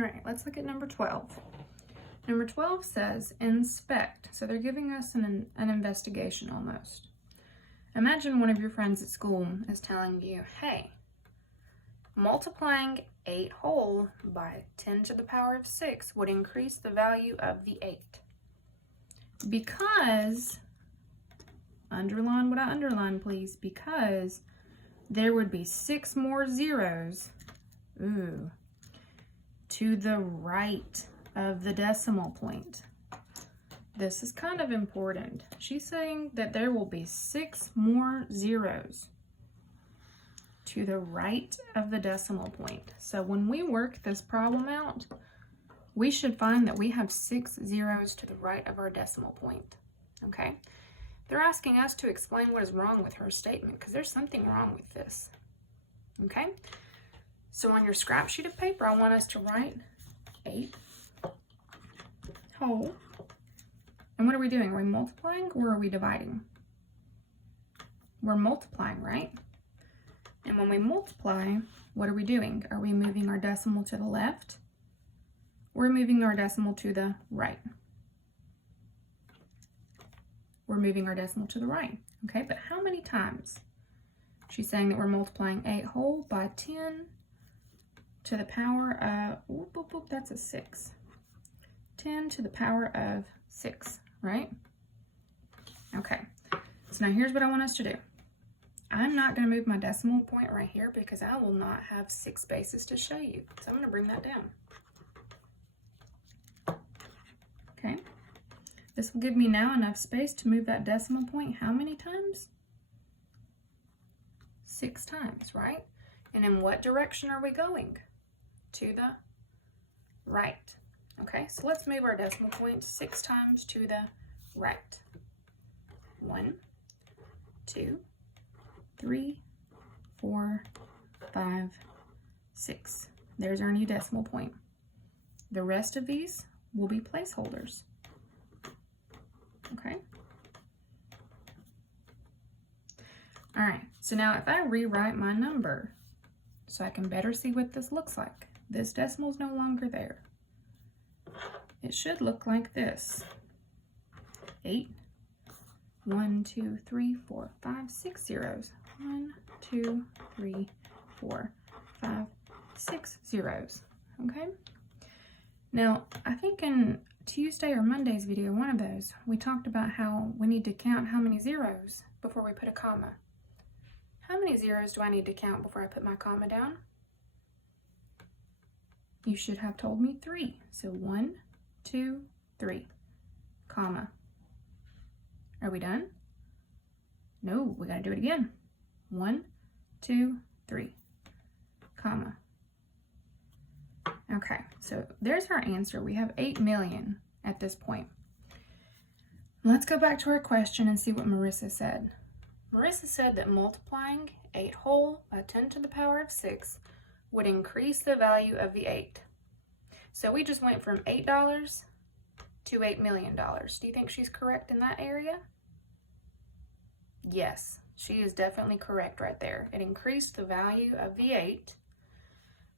All right, let's look at number 12. Number 12 says inspect. So they're giving us an investigation almost. Imagine one of your friends at school is telling you, hey, multiplying 8 whole by 10 to the power of 6 would increase the value of the 8. Because, underline what I underline please, because there would be 6 more zeros, to the right of the decimal point. This is kind of important. She's saying that there will be 6 more zeros to the right of the decimal point. So when we work this problem out, we should find that we have 6 zeros to the right of our decimal point, okay? They're asking us to explain what is wrong with her statement because there's something wrong with this, okay? So on your scrap sheet of paper, I want us to write 8 whole. And what are we doing? Are we multiplying or are we dividing? We're multiplying, right? And when we multiply, what are we doing? Are we moving our decimal to the left? Or moving our decimal to the right? We're moving our decimal to the right, okay? But how many times? She's saying that we're multiplying 8 whole by 10 to the power of, that's a 6. 10 to the power of 6, right? Okay, so now here's what I want us to do. I'm not going to move my decimal point right here because I will not have 6 spaces to show you. So I'm going to bring that down. Okay, this will give me now enough space to move that decimal point how many times? 6 times, right? And in what direction are we going? To the right. Okay, so let's move our decimal point 6 times to the right. 1, 2, 3, 4, 5, 6. There's our new decimal point. The rest of these will be placeholders. Okay. All right, so now if I rewrite my number so I can better see what this looks like, this decimal is no longer there. It should look like this. 8, 1, 2, 3, 4, 5, 6 zeros. 1, 2, 3, 4, 5, 6 zeros. Okay? Now, I think in Tuesday or Monday's video, one of those, we talked about how we need to count how many zeros before we put a comma. How many zeros do I need to count before I put my comma down? You should have told me 3. So 1, 2, 3, comma. Are we done? No, we gotta do it again. 1, 2, 3, comma. Okay, so there's our answer. We have 8 million at this point. Let's go back to our question and see what Marissa said. Marissa said that multiplying 8 whole by 10 to the power of 6 would increase the value of the 8. So we just went from $8 to $8 million. Do you think she's correct in that area? Yes, she is definitely correct right there. It increased the value of the 8.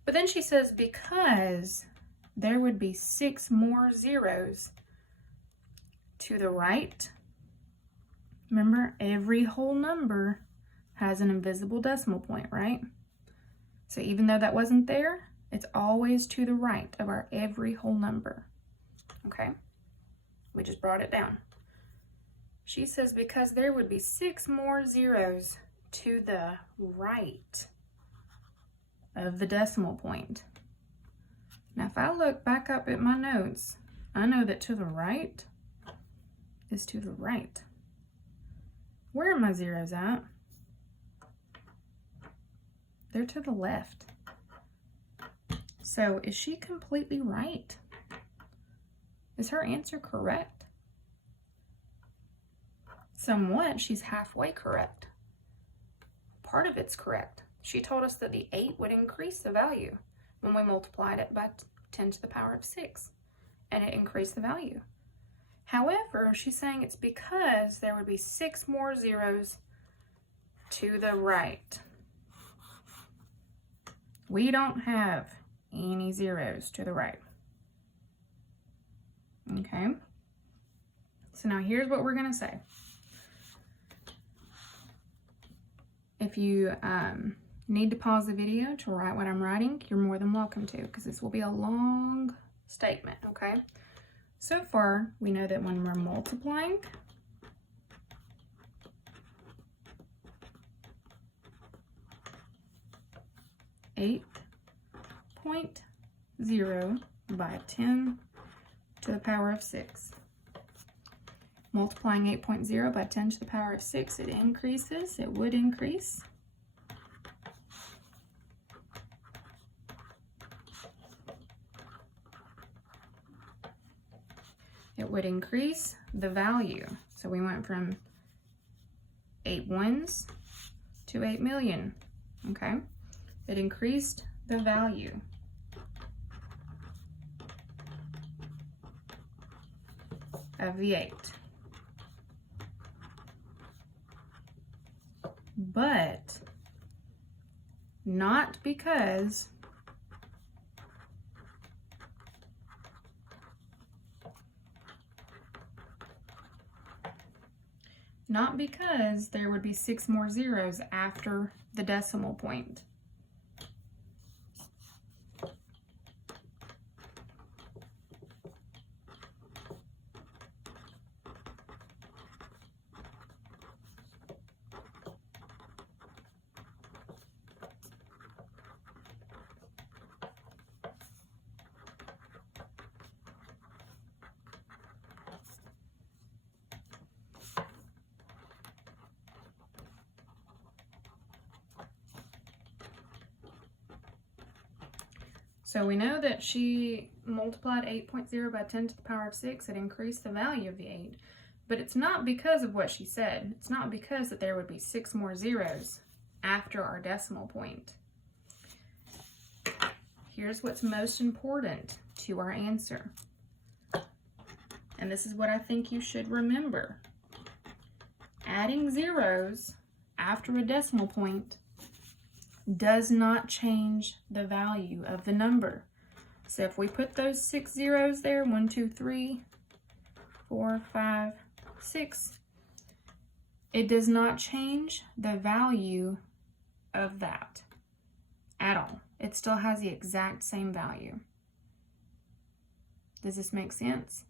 But then she says because there would be 6 more zeros to the right. Remember, every whole number has an invisible decimal point, right? So even though that wasn't there, it's always to the right of our every whole number. Okay? We just brought it down. She says because there would be 6 more zeros to the right of the decimal point. Now, if I look back up at my notes, I know that to the right is to the right. Where are my zeros at? They're to the left. So is she completely right? Is her answer correct? Somewhat, she's halfway correct. Part of it's correct. She told us that the 8 would increase the value when we multiplied it by 10 to the power of 6, and it increased the value. However, she's saying it's because there would be 6 more zeros to the right. We don't have any zeros to the right. Okay, so now here's what we're gonna say. If you need to pause the video to write what I'm writing, you're more than welcome to, because this will be a long statement, okay? So far, we know that when we're multiplying, (8.0) by 10 to the power of 6. Multiplying 8.0 by 10 to the power of 6, it increases, it would increase. It would increase the value. So we went from 8 ones to 8 million, okay? It increased the value. Of V8. But not because there would be 6 more zeros after the decimal point. So we know that she multiplied 8.0 by 10 to the power of 6. It increased the value of the 8. But it's not because of what she said. It's not because that there would be 6 more zeros after our decimal point. Here's what's most important to our answer. And this is what I think you should remember. Adding zeros after a decimal point does not change the value of the number. So if we put those 6 zeros there, 1, 2, 3, 4, 5, 6, it does not change the value of that at all. It still has the exact same value. Does this make sense?